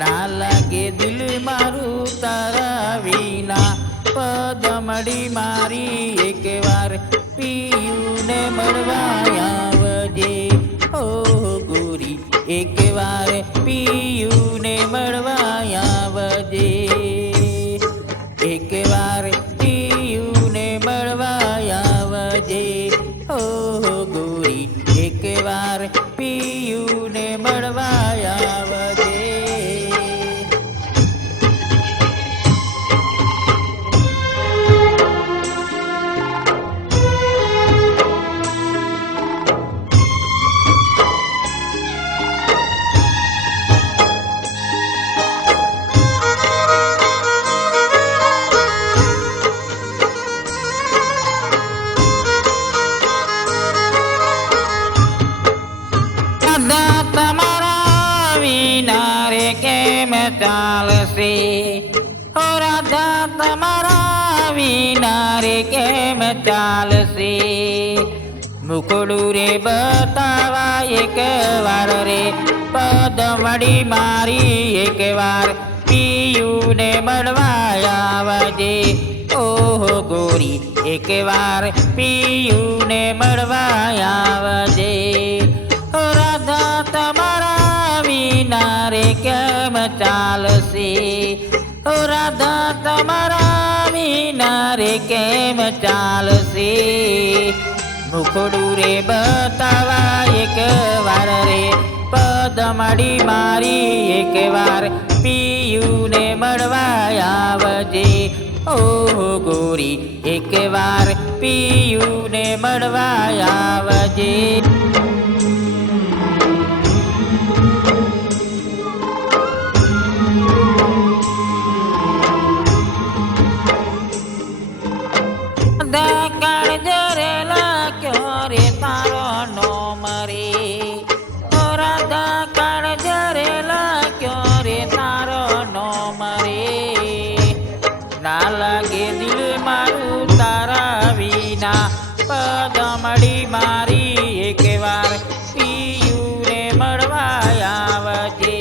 ના લાગે દિલ મારું તારા વિના પદમડી મારી એક વાર પિયુને મળવા આવજે ઓ ગોરી એક વાર પિયુને મળવા આવજે એક વાર પિયુને મળવા આવજે ઓ ગોરી એક વાર પિયુને મળવા આવજે તમારા વિના રે કેમ ચાલશે ઓ રાધા તમારા વિના રે કેમ ચાલશે મુકડું રે બતાવા એક વાર રે પદમડી મારી એક વાર પિયુને મળવા આવજે ઓહ ગોરી એક વાર પિયુને મળવા આવજે રાધા તમારા વિના રે કેમ ચાલશે ઓ રાધા તમારા વિના રે કેમ ચાલશે મુખડું રે બતાવા એક વાર રે પદમડી મારી એક વાર પિયુને મળવા આવજે ઓહ ગોરી એક વાર પિયુને મળવા આવજે ના લાગે દિલ મારું તારા વિના પદમડી મારી એક વાર પિયુને મળવા આવજે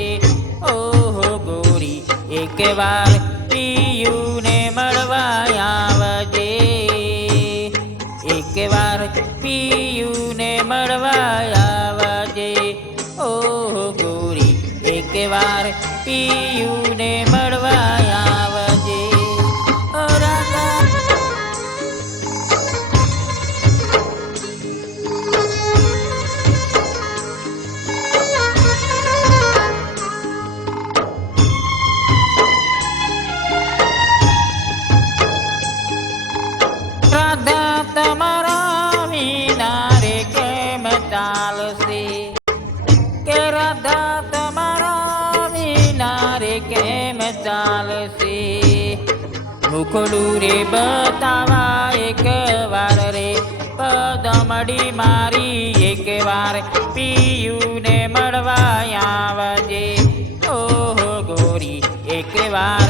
ઓહ ગોરી એક વાર પિયુને મળવા આવજે એક વાર પિયુને મળવા આવજે ઓહ ગોરી એક વાર પિયુને મળવા આવજે રાધા તમારા વિના રે કેમ ચાલશે કે રાધા તમારા વિના રે કેમ ચાલશે મુખડું રે બતાવા એક વાર રે પદમડી મારી એક વાર પિયુને મળવા આવજે ઓહ ગોરી એક વાર